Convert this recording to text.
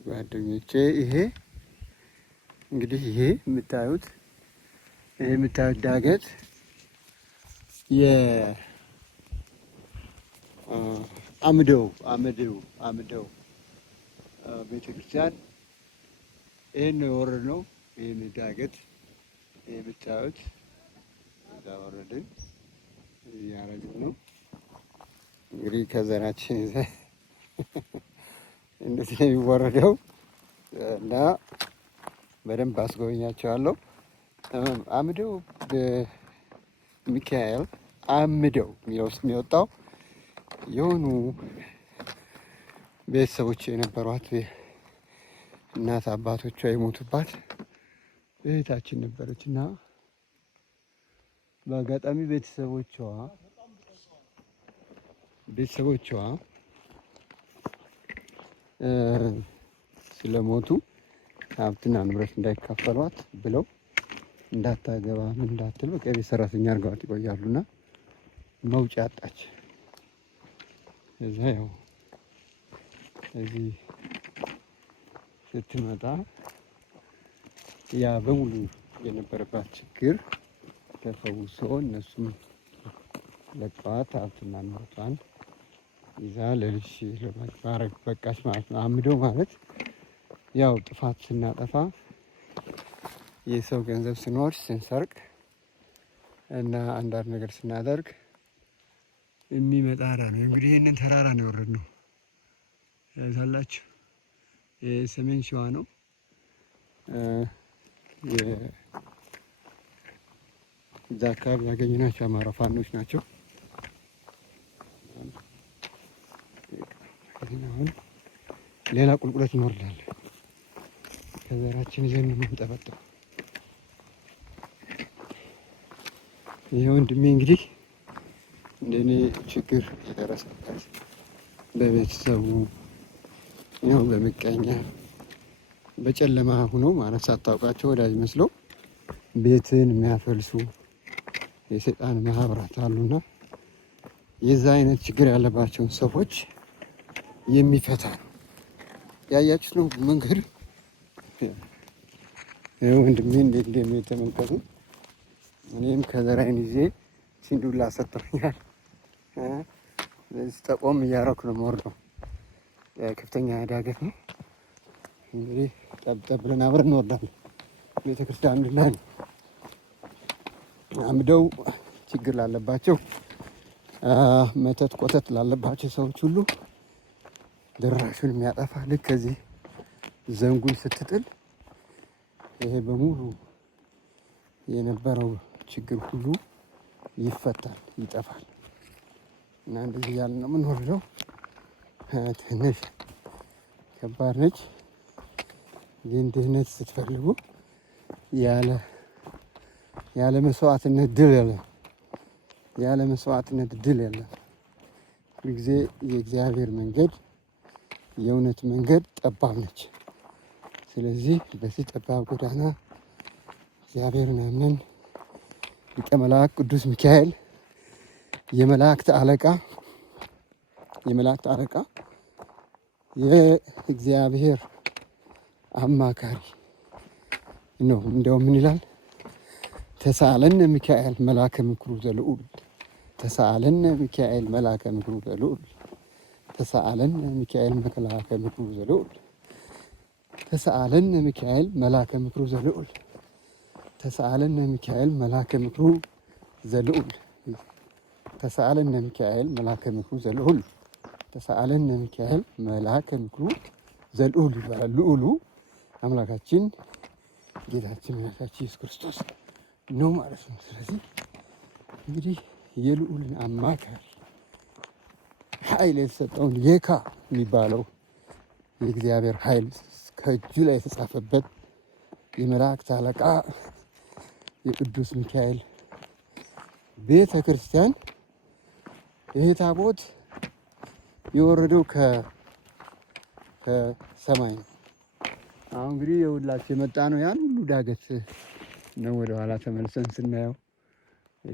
ጓደኞቼ ይሄ እንግዲህ ይሄ የምታዩት ዳገት የአምደው ቤተክርስቲያን ይሄን ነው የወረድነው። ይሄን ዳገት የምታዩት እዛ ወረድን እያረግን ነው እንግዲህ ከዘራችን ይዘን እንደዚህ ነው የሚወረደው እና በደንብ አስጎበኛቸዋለሁ። አምደው ሚካኤል አምደው የሚለው ስም የወጣው የሆኑ ቤተሰቦች የነበሯት እናት አባቶቿ የሞቱባት እህታችን ነበረች እና በአጋጣሚ ቤተሰቦቿ ስለሞቱ ሀብትና ንብረት እንዳይካፈሏት ብለው እንዳታገባ ምን እንዳትል በቃ የቤት ሰራተኛ አድርገዋት ይቆያሉና መውጫ አጣች። እዛ ያው እዚህ ስትመጣ ያ በሙሉ የነበረባት ችግር ተፈውሶ እነሱም ለቀዋት ሀብትና ንብረቷን ይዛ ለልጅ ለማድረግ በቃች ማለት ነው። አምደው ማለት ያው ጥፋት ስናጠፋ የሰው ገንዘብ ስንወስድ ስንሰርቅ እና አንዳንድ ነገር ስናደርግ የሚመጣ ነው። እንግዲህ ይህንን ተራራ ነው የወረድነው ታላችሁ። የሰሜን ሸዋ ነው። እዛ አካባቢ ያገኘናቸው አማራ ፋኖች ናቸው። አሁን ሌላ ቁልቁለት እንወርዳለን። ከዘራችን ይዘን ነው የምንጠበጠው። ይሄ ወንድሜ እንግዲህ እንደኔ ችግር የደረሰበት በቤተሰቡ ያው በምቀኛ በጨለማ ሆኖ ማለት ሳታውቃቸው ወዳጅ መስለው ቤትን የሚያፈልሱ የሰይጣን ማህበራት አሉና የዛ አይነት ችግር ያለባቸውን ሰዎች የሚፈታ ነው። ያያችሁት ነው መንገድ ወንድሜ እንዴት እንደሚሄድ ተመልከቱ። እኔም ከዘራዬን ይዤ ሲንዱላ ሰጥቶኛል። ስለዚህ ጠቆም እያደረኩ ነው የምወርደው። ከፍተኛ ዳገት ነው እንግዲህ ጠብጠብ ብለን አብረን እንወርዳለን። ቤተክርስቲያን እንድላል አምደው ችግር ላለባቸው መተት ቆተት ላለባቸው ሰዎች ሁሉ ድራሹን የሚያጠፋ ልክ ከዚህ ዘንጉን ስትጥል ይሄ በሙሉ የነበረው ችግር ሁሉ ይፈታል፣ ይጠፋል። እና እንደዚህ ያለ ነው የምንወርደው። ትንሽ ከባድ ነች፣ ግን ድህነት ስትፈልጉ ያለ መስዋዕትነት ድል የለም። ያለ መስዋዕትነት ድል የለም። ሁልጊዜ የእግዚአብሔር መንገድ የእውነት መንገድ ጠባብ ነች። ስለዚህ በዚህ ጠባብ ጎዳና እግዚአብሔርን አምነን ሊቀ መላእክት ቅዱስ ሚካኤል የመላእክት አለቃ የእግዚአብሔር አማካሪ ነው። እንደውም ምን ይላል? ተሳለነ ሚካኤል መልአከ ምክሩ ዘልዑል፣ ተሳለነ ሚካኤል መልአከ ምክሩ ዘልዑል፣ ተሳለነ ሚካኤል መልአከ ምክሩ ዘልዑል፣ ተሳለነ ሚካኤል መልአከ ምክሩ ዘልዑል፣ ተሳለነ ሚካኤል መልአከ ምክሩ ዘልዑል፣ ተሳለነ ሚካኤል መልአከ ምክሩ ዘልዑል፣ ተሳለነ ሚካኤል መልአከ ምክሩ ዘልዑል ይባላል። ልዑሉ አምላካችን ጌታችን መድኃኒታችን ኢየሱስ ክርስቶስ ነው ማለት ነው። ስለዚህ እንግዲህ የልዑልን አማካሪ ኃይል የተሰጠውን የካ የሚባለው የእግዚአብሔር ኃይል ከእጁ ላይ የተጻፈበት የመላእክት አለቃ የቅዱስ ሚካኤል ቤተ ክርስቲያን ይሄ ታቦት የወረደው ከሰማይ ነው። አሁን እንግዲህ የሁላችሁ የመጣ ነው ያን ሁሉ ዳገት ነው ወደ ኋላ ተመልሰን ስናየው